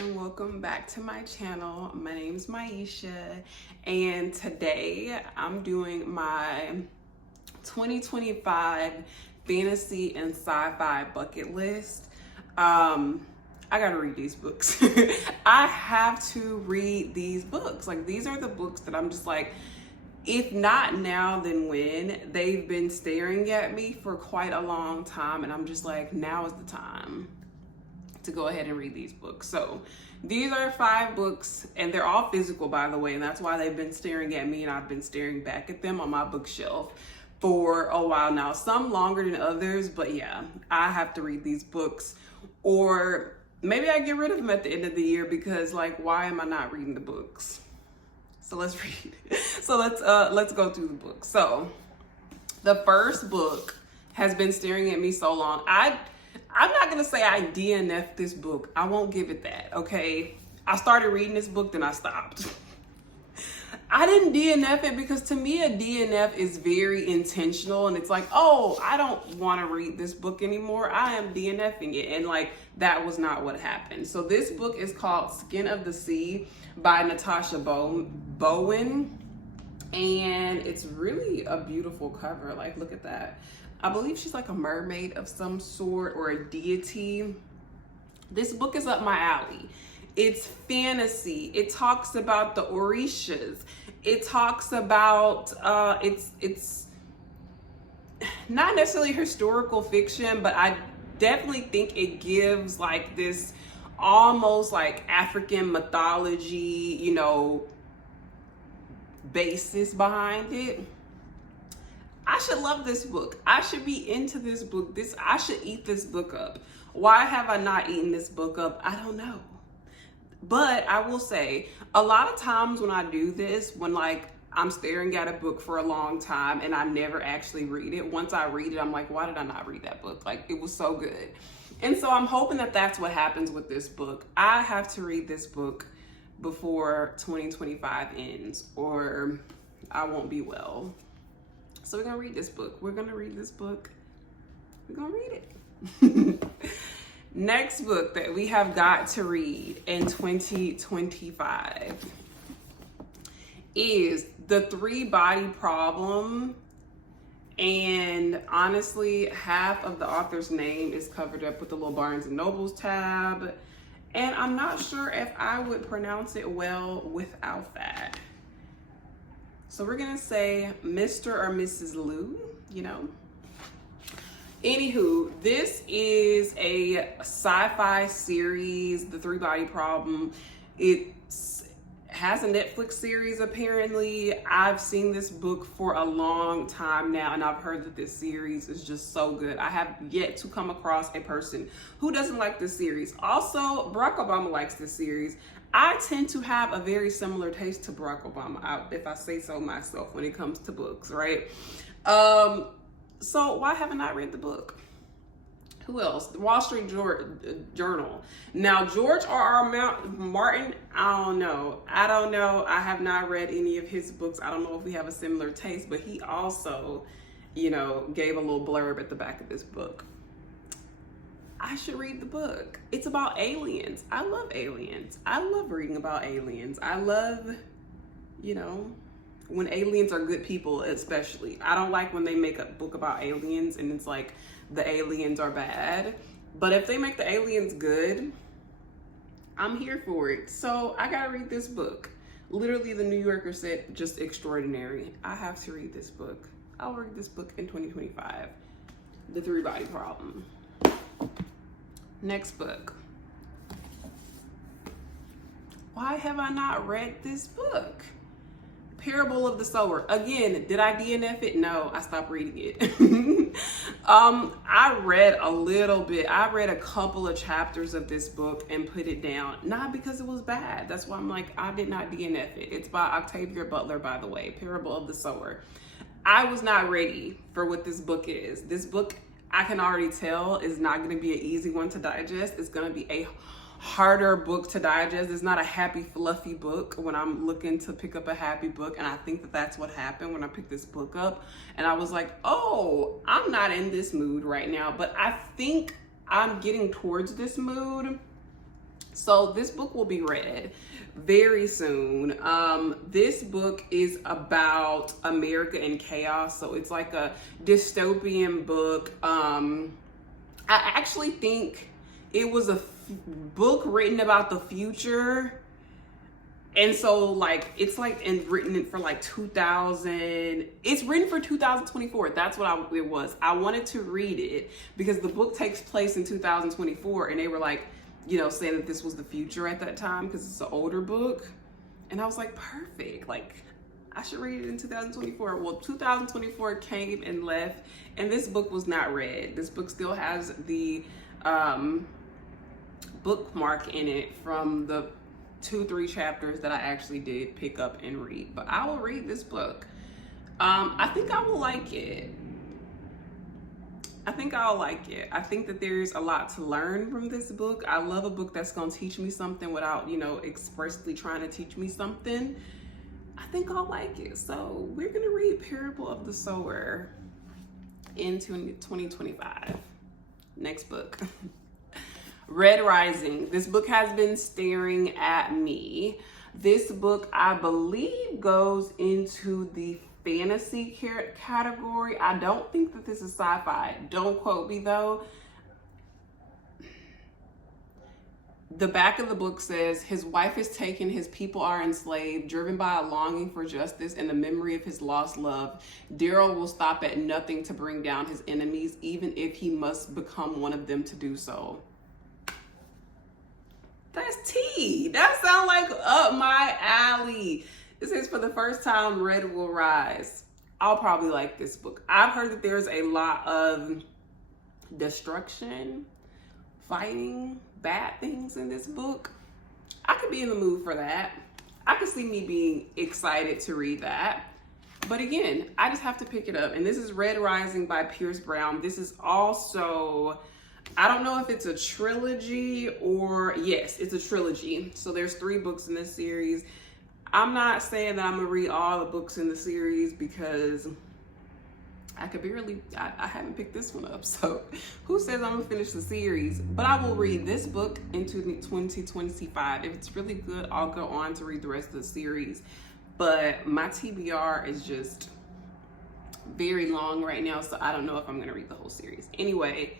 and welcome back to my channel. My name is Maisha, and today I'm doing my 2025 Fantasy and Sci-Fi Bucket List. I gotta read these books. I have to read these books. Like, these are the books that I'm just like, if not now, then when? They've been staring at me for quite a long time, and I'm just like, now is the time to go ahead and read these books. So these are 5 books, and they're all physical, by the way, and that's why they've been staring at me and I've been staring back at them on my bookshelf for a while now. Some longer than others, but yeah, I have to read these books, or maybe I get rid of them at the end of the year, because like, why am I not reading the books? So let's read. So let's go through the books. So the first book has been staring at me so long. I'm not gonna say I DNF'd this book. I won't give it that, okay? I started reading this book, then I stopped. I didn't DNF it because to me, a DNF is very intentional, and it's like, oh, I don't want to read this book anymore. I am DNFing it, and like, that was not what happened. So this book is called Skin of the Sea by Natasha Bowen, and it's really a beautiful cover. Like, look at that. I believe she's like a mermaid of some sort, or a deity. This book is up my alley. It's fantasy. It talks about the Orishas. It talks about, it's not necessarily historical fiction, but I definitely think it gives like this almost like African mythology, you know, basis behind it. I should love this book. I should be into this book. I should eat this book up. Why have I not eaten this book up? I don't know. But I will say, a lot of times when I do this, when like I'm staring at a book for a long time and I never actually read it, once I read it, I'm like, why did I not read that book? Like, it was so good. And so I'm hoping that that's what happens with this book. I have to read this book before 2025 ends, or I won't be well. So we're gonna read this book. We're gonna read this book. We're gonna read it. Next book that we have got to read in 2025 is The 3-Body Problem. And honestly, half of the author's name is covered up with the little Barnes and Nobles tab. And I'm not sure if I would pronounce it well without that. So we're gonna say Mr. or Mrs. Lou, you know. Anywho, this is a sci-fi series, The 3-Body Problem. It has a Netflix series, apparently. I've seen this book for a long time now, and I've heard that this series is just so good. I have yet to come across a person who doesn't like this series. Also, Barack Obama likes this series. I tend to have a very similar taste to Barack Obama, if I say so myself, when it comes to books, right? So why haven't I read the book? Who else? The Wall Street Journal. Now, George R.R. Martin, I don't know. I have not read any of his books. I don't know if we have a similar taste, but he also, you know, gave a little blurb at the back of this book. I should read the book. It's about aliens. I love aliens. I love reading about aliens. I love, you know, when aliens are good people, especially. I don't like when they make a book about aliens and it's like the aliens are bad. But if they make the aliens good, I'm here for it. So I gotta read this book. Literally, the New Yorker said, just extraordinary. I have to read this book. I'll read this book in 2025. The 3-Body Problem. Next book. Why have I not read this book? Parable of the Sower. Again, did I DNF it? No, I stopped reading it. I read a little bit. I read a couple of chapters of this book and put it down. Not because it was bad. That's why I'm like, I did not DNF it. It's by Octavia Butler, by the way. Parable of the Sower. I was not ready for what this book is. This book, I can already tell, is not going to be an easy one to digest. It's going to be a harder book to digest. It's not a happy, fluffy book when I'm looking to pick up a happy book. And I think that that's what happened when I picked this book up. And I was like, oh, I'm not in this mood right now. But I think I'm getting towards this mood. So this book will be read very soon. This book is about America in chaos. So it's like a dystopian book. I actually think it was a book written about the future. And so like, it's like written for like 2000, it's written for 2024. That's what it was. I wanted to read it because the book takes place in 2024 and they were like, you know, saying that this was the future at that time because it's an older book. And I was like, perfect. Like, I should read it in 2024. Well, 2024 came and left, and this book was not read. This book still has the bookmark in it from the 2-3 chapters that I actually did pick up and read. But I will read this book. I think I will like it. I think I'll like it. I think that there's a lot to learn from this book. I love a book that's going to teach me something without, you know, expressly trying to teach me something. I think I'll like it. So we're going to read Parable of the Sower in 2025. Next book. Red Rising. This book has been staring at me. This book, I believe, goes into the fantasy category. I don't think that this is sci-fi. Don't quote me though. The back of the book says, his wife is taken, his people are enslaved, driven by a longing for justice and the memory of his lost love. Daryl will stop at nothing to bring down his enemies, even if he must become one of them to do so. That's tea. That sounds like up my alley. It says, for the first time, Red will rise. I'll probably like this book. I've heard that there's a lot of destruction, fighting, bad things in this book. I could be in the mood for that. I could see me being excited to read that. But again, I just have to pick it up. And this is Red Rising by Pierce Brown. This is also, I don't know if it's a trilogy or, yes, it's a trilogy. So there's 3 books in this series. I'm not saying that I'm gonna read all the books in the series because I could barely, I haven't picked this one up. So who says I'm gonna finish the series? But I will read this book into 2025. If it's really good, I'll go on to read the rest of the series. But my TBR is just very long right now, so I don't know if I'm gonna read the whole series. Anyway,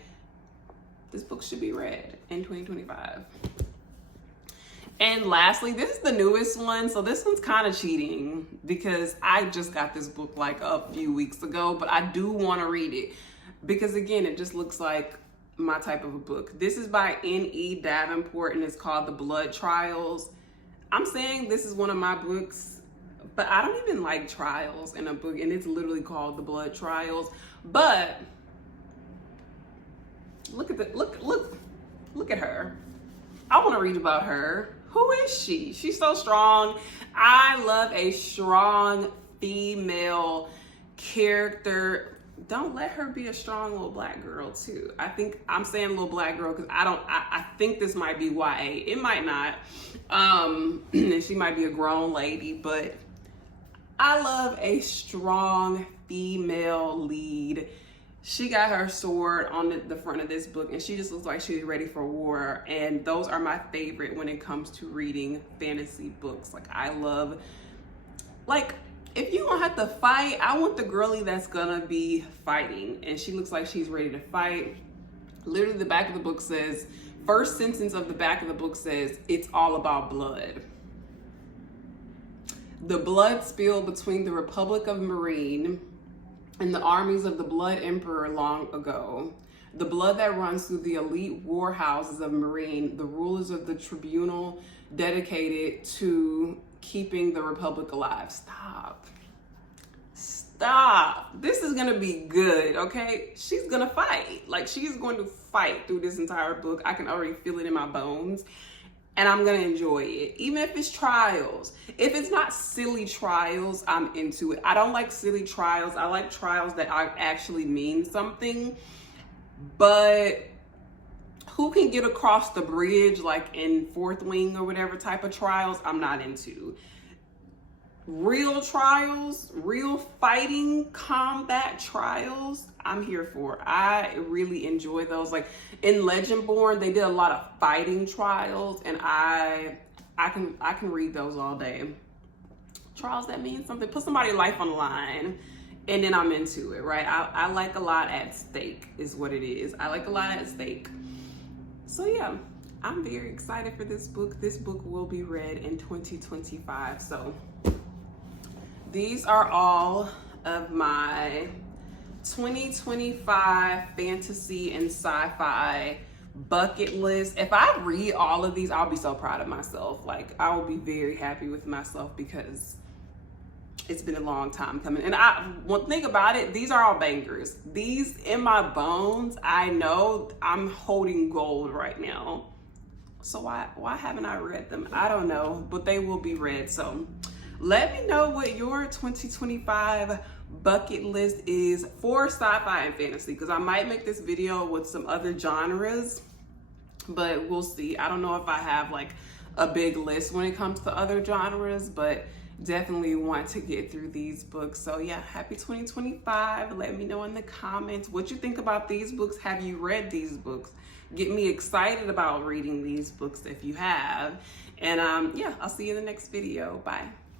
this book should be read in 2025. And lastly, this is the newest one. So this one's kind of cheating because I just got this book like a few weeks ago, but I do want to read it because again, it just looks like my type of a book. This is by N.E. Davenport and it's called The Blood Trials. I'm saying this is one of my books, but I don't even like trials in a book, and it's literally called The Blood Trials. But look at the look at her. I want to read about her. Who is she? She's so strong. I love a strong female character. Don't let her be a strong little black girl too. I think I'm saying little black girl because I think this might be YA. It might not. And she might be a grown lady, but I love a strong female lead. She got her sword on the front of this book and she just looks like she's ready for war. And those are my favorite when it comes to reading fantasy books. Like I love, like if you don't have to fight, I want the girly that's gonna be fighting. And she looks like she's ready to fight. Literally the back of the book says, first sentence of the back of the book says, it's all about blood. The blood spilled between the Republic of Marine and the armies of the Blood Emperor long ago. The blood that runs through the elite war houses of Marine, the rulers of the tribunal dedicated to keeping the Republic alive. Stop. This is gonna be good, okay? She's gonna fight. Like she's going to fight through this entire book. I can already feel it in my bones. And I'm gonna enjoy it, even if it's trials. If it's not silly trials, I'm into it. I don't like silly trials. I like trials that actually mean something. But who can get across the bridge, like in Fourth Wing or whatever type of trials, I'm not into. real trials, real fighting combat trials, I'm here for. I really enjoy those. Like in Legendborn, they did a lot of fighting trials, and I can read those all day. Trials that mean something. Put somebody's life on the line, and then I'm into it, right? I like a lot at stake is what it is. I like a lot at stake. So yeah, I'm very excited for this book. This book will be read in 2025. So these are all of my 2025 fantasy and sci-fi bucket list. If I read all of these, I'll be so proud of myself. Like, I will be very happy with myself because it's been a long time coming. And one thing about it, these are all bangers. These in my bones, I know I'm holding gold right now. So why haven't I read them? I don't know, but they will be read. So let me know what your 2025 bucket list is for sci-fi and fantasy, because I might make this video with some other genres, but we'll see. I don't know if I have like a big list when it comes to other genres, but definitely want to get through these books. So yeah, happy 2025. Let me know in the comments what you think about these books. Have you read these books? Get me excited about reading these books if you have. And yeah, I'll see you in the next video. Bye.